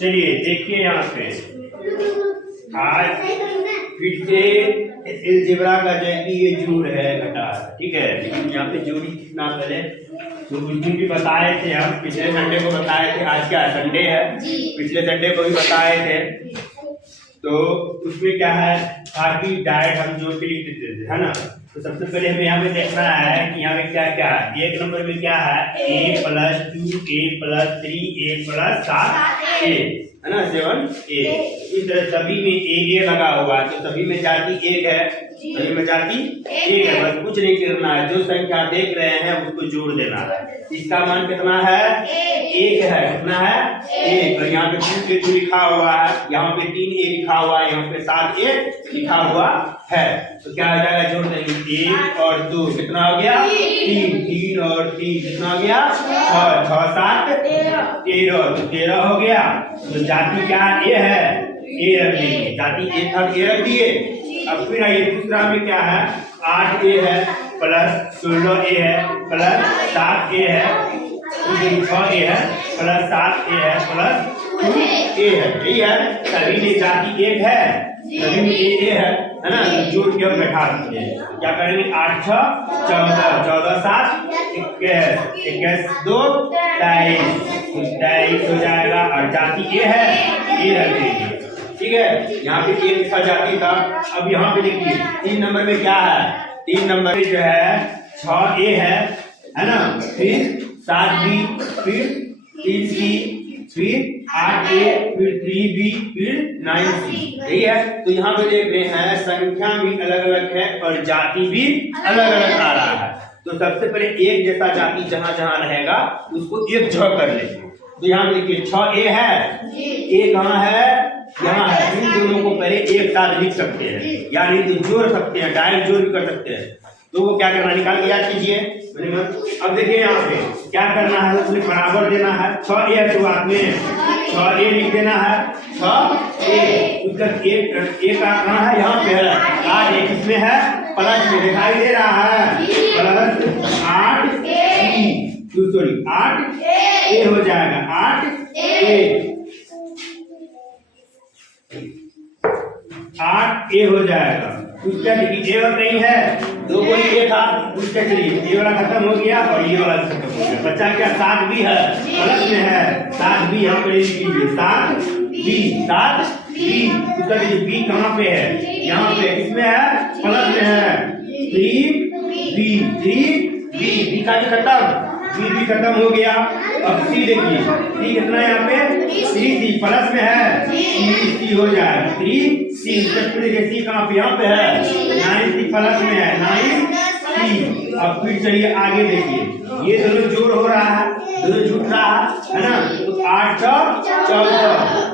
चलिए देखिए यहाँ पे आज फिर से अलजेब्रा का जो है कि ये जोड़ है घटा, ठीक है। लेकिन यहाँ पे जोड़ी कितना पहले तो उस दिन भी बताए थे हम, पिछले संडे को बताए थे। आज क्या संडे है, पिछले संडे को भी बताए थे। तो उसमें क्या है, बाकी डायरेक्ट हम जोड़ के लिख देते थे, है ना। तो सबसे पहले हमें यहाँ पे देखना है कि यहाँ पे क्या क्या है। एक नंबर में क्या है, a + 2 a + 3 a + 7 a, है ना, 7a। इस तरह सभी में a लगा हुआ है, तो सभी में जाति 1 है, सभी में जाति 1 है। बस कुछ नहीं करना है, जो संख्या देख रहे हैं उसको जोड़ देना है। इसका मान कितना है, 1 है। कितना है, 1। और यहाँ पे 2 लिखा हुआ है, यहाँ पे 3a लिखा हुआ है, यहाँ पे 7a लिखा हुआ है। तो क्या हो जाएगा, जोड़ देंगे 1 और 2 कितना हो गया, 3 और 3 कितना हो गया, 6 6 7 13, तो 13 हो गया। तो जाति क्या ए है, ए रख देंगे, जाति ए था, ए रख दिए। अब फिर आइए दूसरा में क्या है, 8a है प्लस 16a है प्लस 7a है, 6a है प्लस 7a है प्लस 2a है। यही है, सभी में जाति 1 है, सभी में ए है ना। तो जोड़ के हम बैठा देते हैं। क्या करेंगे, 8 6 14 14 7 21 21 2 23 हो जाएगा। और जाति ए है, ए रख देंगे, ठीक है। यहाँ पे एक सा जाति था। अब यहाँ पे देखिए 3 नंबर में क्या है, 3 नंबर में जो है 6a है ना, फिर 7b, फिर 3c, फिर 8a, फिर 3b, फिर 9c। यही है। तो यहाँ पे देख रहे हैं संख्या भी अलग अलग है और जाति भी अलग अलग आ रहा है। तो सबसे पहले एक जैसा जाति जहां जहां रहेगा उसको एक जगह कर लेंगे। तो यहाँ पे देखिए 6a है, a कहाँ है, यहाँ है। इन दोनों को पहले एक साथ लिख सकते हैं, यानी तो जोड़ सकते हैं, डायरेक्ट जोड़ भी कर सकते हैं। तो वो क्या करना, निकाल के याद कीजिए। अब देखिए यहाँ पे क्या करना है, उसमें बराबर देना है। 6a है शुरुआत में, 6a लिख देना है, 6a। उसका एक कहाँ है, यहाँ पे है। आज एक इसमें है, प्लस में दिखाई दे रहा है, प्लस 8a हो जाएगा, 8a हो जाएगा। उसका देखिए ए और नहीं है, 2 को ये था, उसका चलिए ये वाला खत्म हो गया और ये वाला खत्म हो गया। बच्चा क्या 7b है, प्लस में है, 7b यहाँ पे लिख लीजिए, 7b। उसका देखिए b कहाँ पे है, यहाँ पे, इसमें है, प्लस में है, 3b का खत्म, b खत्म हो गया। अब c देखिए, c कितना है यहाँ पे, 3c प्लस में है, 3c हो जाएगा, 3c। c कहाँ पे, यहाँ पे है, 9c प्लस में है, 9c। अब फिर चलिए आगे देखिए, ये दोनों जोड़ हो रहा है, दोनों जुट रहा है ना। तो 8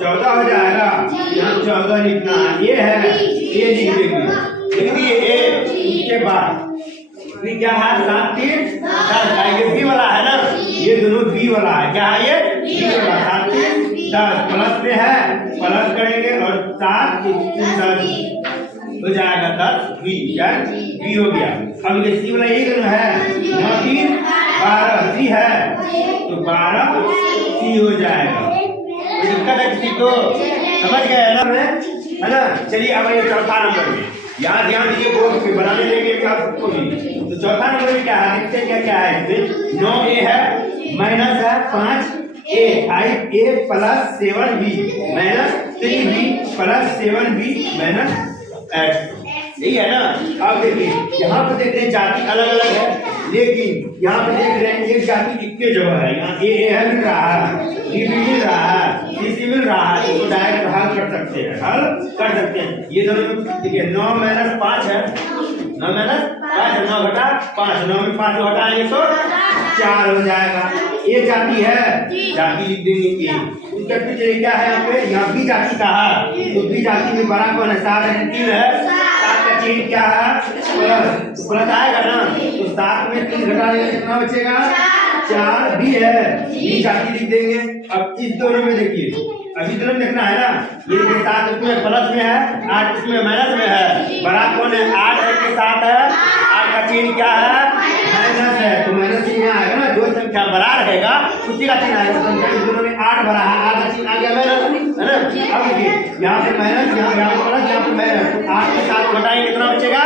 14 हो जाएगा, यहाँ 14 लिखना है, ये है, ये लिख देंगे, ए। उसके बाद फिर क्या है, 7 3 10, ये बी वाला है ना, ये दोनों बी वाला है। क्या है ये, बी वाला। 7 3 10 प्लस में है, प्लस करेंगे और 7 3 10 हो जाएगा, 10b, बी हो गया। अब ये सी वाला ये दोनों है, 9 3 12 सी है, तो 12c हो जाएगा। दिक्कत है किसी को, समझ गए है ना। चलिए अब ये चौथा नंबर में, यहाँ ध्यान दीजिए, बोर्ड पे बनाने देंगे आप सबको भी। तो चौथा नंबर में क्या है, देखते क्या क्या है। 9a है, माइनस है 5a, 5a plus 7b minus 3b plus 7b minus 8। यही है ना। अब देखिए यहाँ पे देख रहे हैं जाति अलग अलग है, लेकिन यहाँ पे देख रहे हैं एक जाति इक्के जगह है। यहाँ a मिल रहा है, b मिल रहा है, c मिल रहा है, इसको डायरेक्ट हल कर सकते हैं, हल कर सकते हैं। ये दोनों देखिए 9 - 5 है, 9 - 5 9 घटा 5, 9 में 5 घटाएंगे तो 4 हो जाएगा। ये जाति है, जाति लिख देंगे ए। उसका पीछे क्या है, यहाँ पे यहाँ बी जाति का है, तो बी जाति में बड़ा कौन है, 7 है, 3 है, 7 का चिन्ह क्या है, प्लस, तो प्लस आएगा ना। तो 7 में 3 घटा देंगे, कितना बचेगा, 4 बी है, बी जाति लिख देंगे। अब इस दोनों में देखिए, अभी दोनों देखना है ना, ये 7 इसमें प्लस में है, 8 इसमें माइनस में है, बड़ा कौन है, 8 है कि 7 है, 8 का चिन्ह क्या है, माइनस है, तो माइनस चिन्ह आएगा ना। जो संख्या बड़ा रहेगा उसी का चिन्ह आएगा। संख्या इस दोनों में 8 बड़ा है, 8 का चिन्ह आ गया माइनस, अब देखिए यहाँ पे माइनस, यहाँ पे प्लस, यहाँ पे माइनस, 8 के 7 घटाएंगे कितना बचेगा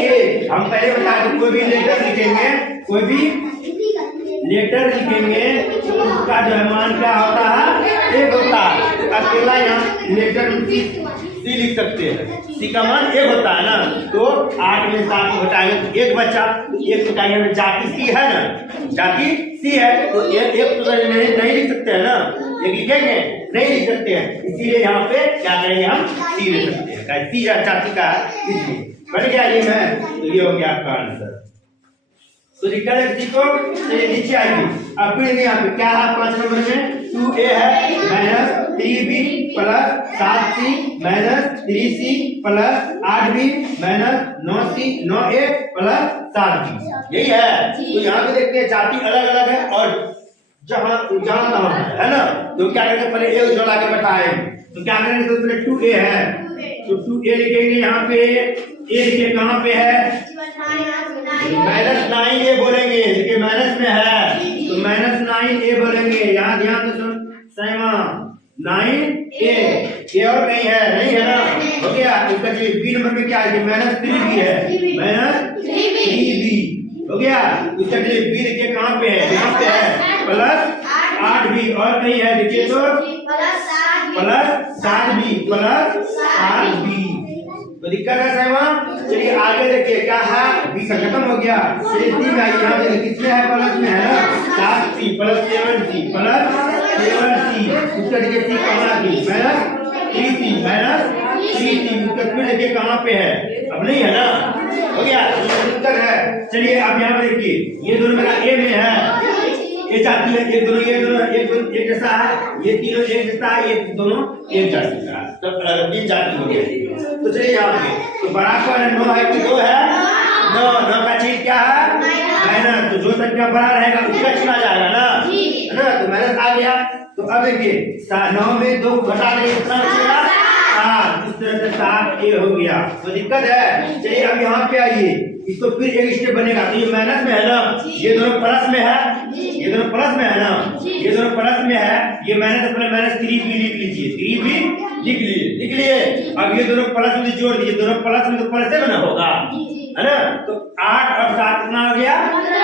1। हम पहले बताए थे कोई भी लेटर लिखेंगे, कोई भी लेटर लिखेंगे तो उसका जो है मान क्या होता है 1 होता है। अकेला यहाँ लेटर सी लिख सकते हैं, सी का मान 1 होता है ना। तो 8 में 7 को घटाएंगे तो 1 बचा, 1 घटाएंगे जाति सी है ना, जाति सी है तो 1 तो नहीं लिख सकते हैं ना, 1 लिखेंगे नहीं लिख सकते हैं, इसीलिए यहाँ पे क्या करेंगे हम सी लिख सकते हैं, सी जाति का इसलिए बन गया ये में। तो ये हो गया आपका आंसर। तो लिखा है किसी को, चलिए नीचे आइए। अब फिर यहाँ पे क्या है 5 नंबर में 2a है minus 3b plus 7c minus 3c plus 8b minus 9a plus 7b, यही है। तो यहाँ पे देखते हैं जाति अलग अलग है और जहाँ है ना। तो क्या करेंगे पहले एक जोड़ा के बैठाएंगे, तो क्या करेंगे तो पहले 2a है तो 2a लिखेंगे यहाँ पे, a लिखे कहाँ पे है -9a बोलेंगे, देखिए माइनस में है तो -9a बोलेंगे। यहाँ ध्यान से सुन सैमा 9a और कहीं है नहीं है ना, हो गया। इसका बी नंबर पे क्या है -3b है, -3b हो गया। इसका बी देखिए कहाँ पे है, यहाँ पे है प्लस 8b और कहीं है देखिए तो प्लस 7b प्लस 8b। तो दिक्कत है सैमा। चलिए आगे देखिए क्या है, बी का खत्म हो गया। चलिए सी का यहाँ देखिए किसमें है प्लस में है ना, 7c plus 7c plus 7c। उसका देखिए सी कहाँ थी माइनस 3c उसका फिर देखिए कहाँ पे है, अब नहीं है ना, हो गया। दिक्कत है। चलिए अब यहाँ पे देखिए ये दोनों मेरा ए में है, ये जाती है, ये दोनों एक जैसा है, ये तीनों एक जैसा है, ये दोनों एक जाति का है, तब तीन जाति हो गए। तो चलिए यहाँ पे तो बराबर है 9 है कि 2 है 9 का चीज क्या है माइनस, तो जो संख्या बड़ा रहेगा उसका चुना जाएगा ना, है ना। तो माइनस आ गया। तो अब देखिए 9 में 2 घटा देंगे कितना बचेगा 7, इस तरह से 7a हो गया। तो दिक्कत है। चलिए अब यहाँ पे आइए, इसको फिर एक स्टेप बनेगा। तो ये माइनस में है ना, ये दोनों प्लस में है, ये दोनों प्लस में है ना, ये दोनों प्लस में है, ये माइनस अपने -3b लिख लीजिए, 3b लिख लिए। अब ये दोनों प्लस में जोड़ दीजिए, दोनों प्लस में तो प्लस से बना होगा है ना। तो 8 और 7 कितना हो गया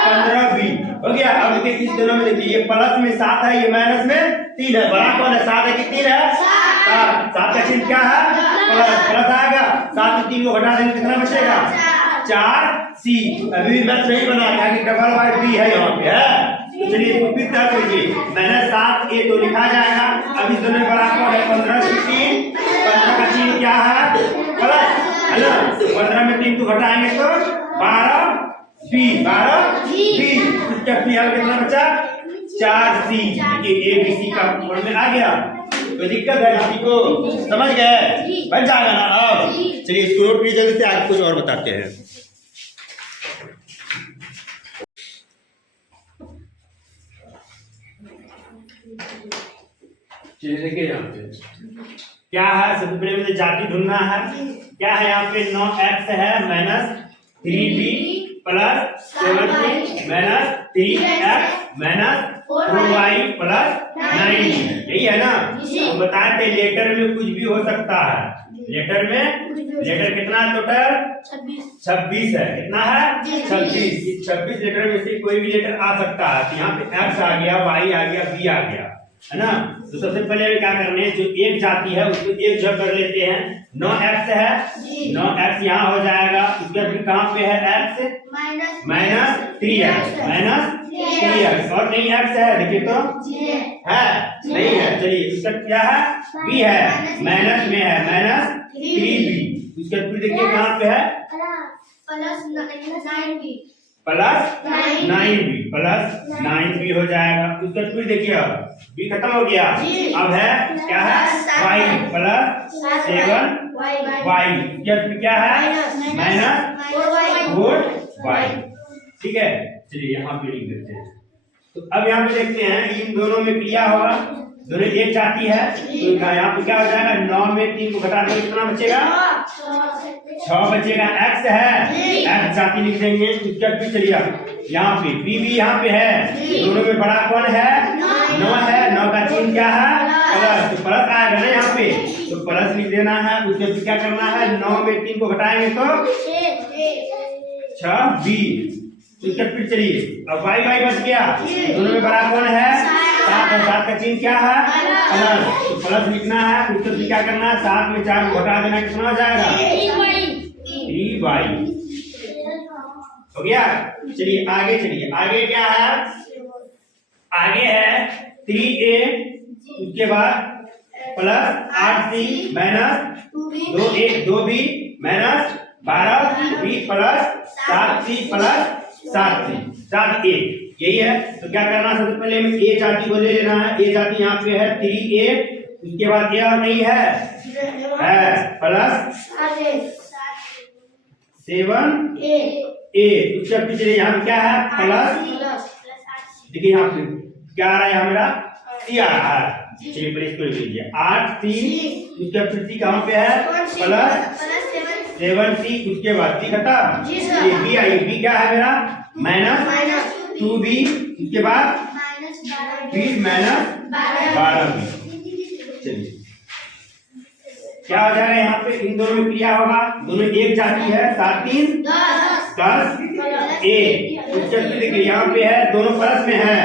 15b हो गया। अब देखिए इस दोनों में देखिए ये प्लस में 7 है, ये माइनस में 3 है, बड़ा कौन है 7 है कि 3 है 7 का चिन्ह क्या है प्लस आएगा। 7 में 3 को घटा देंगे कितना बचेगा 4c। अभी मैथ नहीं बना कि डबल बाय b है यहाँ पे है। तो चलिए इसको फिर क्या करिए -7a तो लिखा जाएगा। अब इस दोनों बड़ा कौन है 15 से 3, 15 का चिन्ह क्या है प्लस है ना। 15 में 3 को घटाएंगे तो 12b इसका फिलहाल कितना बचा 4c। देखिए a b c का फॉर्म में आ गया। तो दिक्कत है किसी को समझ गए, बन जाएगा ना। अब चलिए इसको नोट कीजिए, जल्दी से आगे कुछ और बताते हैं। चलिए देखिए यहाँ पे क्या है, सबसे पहले मुझे जाति ढूंढना है। क्या है यहाँ पे 9x है -3b plus 7c minus 3x minus 4y plus 9, यही है ना। तो बताए थे लेटर में कुछ भी हो सकता है, लेटर कितना है टोटल 26 है, कितना है 26 लेटर में से कोई भी लेटर आ सकता है। तो यहाँ पे x आ गया, y आ गया, b आ गया है ना। तो सबसे पहले क्या करने हैं, जो एक जाति है उसको एक जगह कर लेते हैं। 9x है, 9x यहाँ हो जाएगा, उसके फिर कहाँ पे है x -3x और नहीं x है देखिए तो है नहीं है। चलिए इसका क्या है b है, माइनस में है -3b, उसके फिर देखिए कहाँ पे है +9b हो जाएगा। उसका फिर देखिए अब b खत्म हो गया, अब है क्या है y प्लस 7y, क्या है -4y, ठीक है। चलिए यहाँ पे लिख देते हैं। तो अब यहाँ पे देखते हैं इन दोनों में क्रिया होगा, दोनों एक जाति है। तो यहाँ पे क्या हो जाएगा 9 में 3 को घटा देंगे कितना बचेगा 6 बचेगा। x है, x जाति लिख देंगे। उसके बाद चलिए यहाँ पे b भी यहाँ पे है, दोनों में बड़ा कौन है 9 है, 9 का चिन्ह क्या है? प्लस। तो प्लस आएगा ना यहाँ पे, तो प्लस लिख देना है। उसके बाद क्या करना है? 9 में 3 को घटाएंगे तो 26। उसके फिर चलिए, अब वाई वाई बच गया, दोनों में बड़ा कौन है? 7 है। 7 का चिन्ह क्या है? प्लस। तो प्लस लिखना है। उसके बाद क्या करना है? 7 में 4 को घटा देना, कितना हो जाएगा? 3y हो गया। चलिए आगे चलिए, आगे क्या है? आगे है 3a, उसके बाद plus 8c minus 2b minus 12b plus 7c plus 7c 7a, यही है। तो क्या करना है? सबसे पहले हमें a जाति को ले लेना है। a जाति यहाँ पे है 3a, उसके बाद a और नहीं है प्लस 7a, उसके पीछे यहाँ क्या है? प्लस। देखिए यहाँ पे क्या आ रहा है? मेरा c आ रहा है। चलिए पहले इसको लिख लीजिए, 8c, उसके फिर c कहाँ पे है? प्लस 7c, उसके बाद c खत्म। ये b आई, b क्या है मेरा? माइनस 2b, उसके बाद फिर माइनस 12b। चलिए क्या हो जाएगा यहाँ पे? इन दोनों में क्रिया होगा, दोनों एक जाति है। 7 3 10 a, उसके देखिए यहाँ पे है, दोनों प्लस में है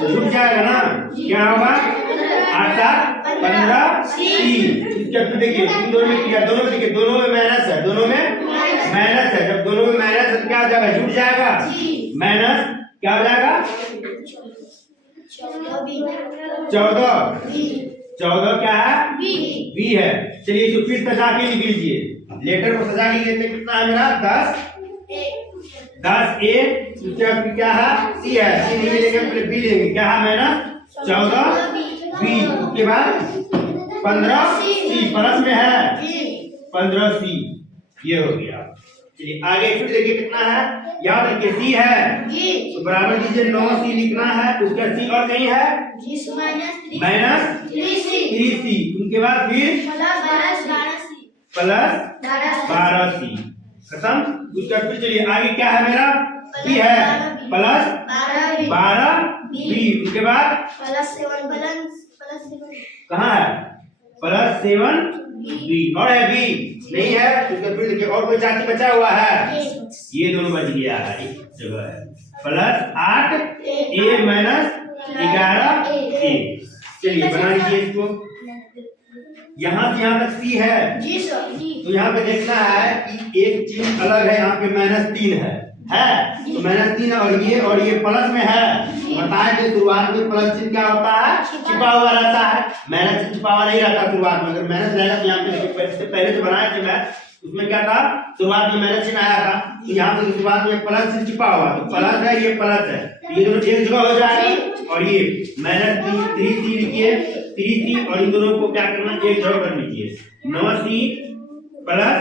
तो रुक जाएगा ना। क्या होगा? 8 7 15 3। उसके देखिए इन दोनों में क्रिया, दोनों में देखिए, दोनों में माइनस है, दोनों में माइनस है। जब दोनों में माइनस है तो क्या हो जाएगा? जुड़ जाएगा। माइनस क्या हो जाएगा? 14 क्या है? b है। चलिए तो फिर सजा के लिख लीजिए, लेटर को सजा के लिखते कितना है मेरा? 10a, उसके बाद क्या है? c है, c नहीं लेंगे पहले b लेंगे, क्या है? माइनस 14b, उसके बाद 15c प्लस में है 15c, ये हो गया। चलिए आगे फिर देखिए कितना है? याद रखिए c है तो बराबर दीजिए 9c लिखना है, उसका c और नहीं है माइनस 3c, उनके बाद फिर प्लस 12c खत्म। उसका फिर चलिए आगे क्या है मेरा? b है प्लस 12b, उसके बाद कहाँ है? प्लस 7b, और है b नहीं है। उसका फिर देखिए और कोई जाति बचा हुआ है? ये दोनों बच गया है, एक जगह है। Plus 8a minus 11a। चलिए बना लीजिए इसको, यहाँ से यहाँ तक c है तो यहाँ पे देखना है कि एक चिन्ह अलग है, यहाँ पे -3 है तो -3 और ये प्लस में है। बताए थे शुरुआत में प्लस चिन्ह क्या होता है? छिपा हुआ रहता है, माइनस चिन्ह छिपा हुआ नहीं रहता शुरुआत में। अगर माइनस रहेगा तो यहाँ पे देखिए पहले जो बनाए थे मैं, उसमें क्या था? शुरुआत में माइनस चिन्ह आया था, तो यहाँ पे शुरुआत में प्लस चिन्ह छिपा हुआ, तो प्लस है, ये प्लस है, ये दोनों एक जगह हो जाएगा। और ये -3c लिखिए, 3c, और इन दोनों को क्या करना? एक जगह कर लीजिए, 9c प्लस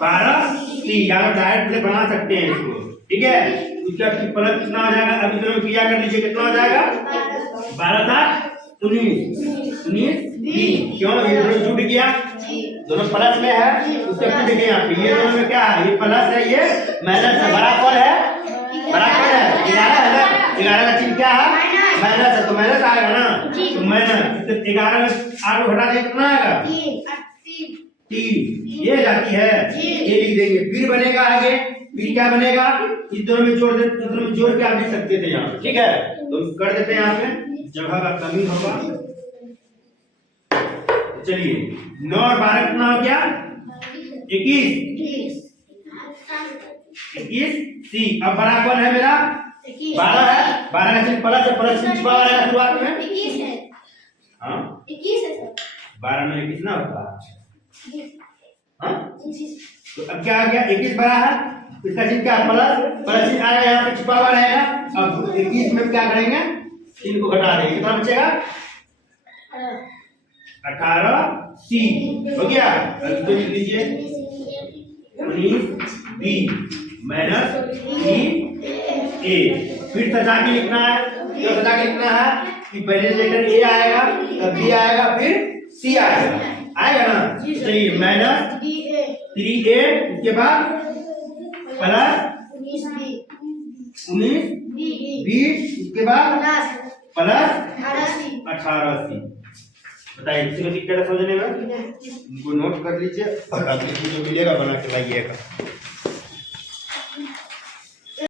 12c, या डायरेक्ट से बना सकते हैं इसको, ठीक है। उसका प्लस कितना हो जाएगा? अभी दोनों क्रिया कर लीजिए, कितना हो जाएगा? 12 7 19 क्यों? ये दोनों जुड़ गया, दोनों प्लस में है। उसके फिर देखिए यहाँ पे ये दोनों में क्या है? ये प्लस है, ये माइनस है। बड़ा कौन है? 11 है ना। 11 का चिन्ह क्या है? माइनस है, तो माइनस आएगा ना, तो माइनस 11 में 8 को हटा दें, कितना आएगा? 3। ये जाती है, ये लिख देंगे। फिर बनेगा आगे, फिर क्या बनेगा? इस दोनों में जोड़ देते, दोनों में जोड़ के आप लिख सकते थे यहाँ पे, ठीक है। तो कर देते हैं, यहाँ पे जगह का कमी होगा। चलिए 9 और 12 कितना हो गया? 21 सी। अब बड़ा कौन है मेरा? 12 है। 12 का चिन्ह प्लस है, प्लस चिन्ह छुपा हुआ है शुरुआत में। 21 है। हाँ 21 है सर। 12 में कितना होता है? हाँ तो अब क्या आ गया? 21 बड़ा है, इसका चिन्ह क्या? प्लस चिन्ह आएगा, यहाँ पे छुपा हुआ रहेगा। अब 21 में क्या करेंगे? चिन्ह को घटा देंगे, कितना बचेगा? 18c हो गया। इसको लिख लीजिए 19b माइनस 3a। फिर सजा के लिखना है, क्यों सजा के लिखना है? कि पहले लेटर a आएगा, तब b आएगा, फिर c आएगा ना। चलिए माइनस 3a, उसके बाद प्लस 19b, उसके बाद प्लस 18C। बताइए किसी को दिक्कत है समझने में? इनको नोट कर लीजिए और अगली वीडियो मिलेगा बना के लाइएगा।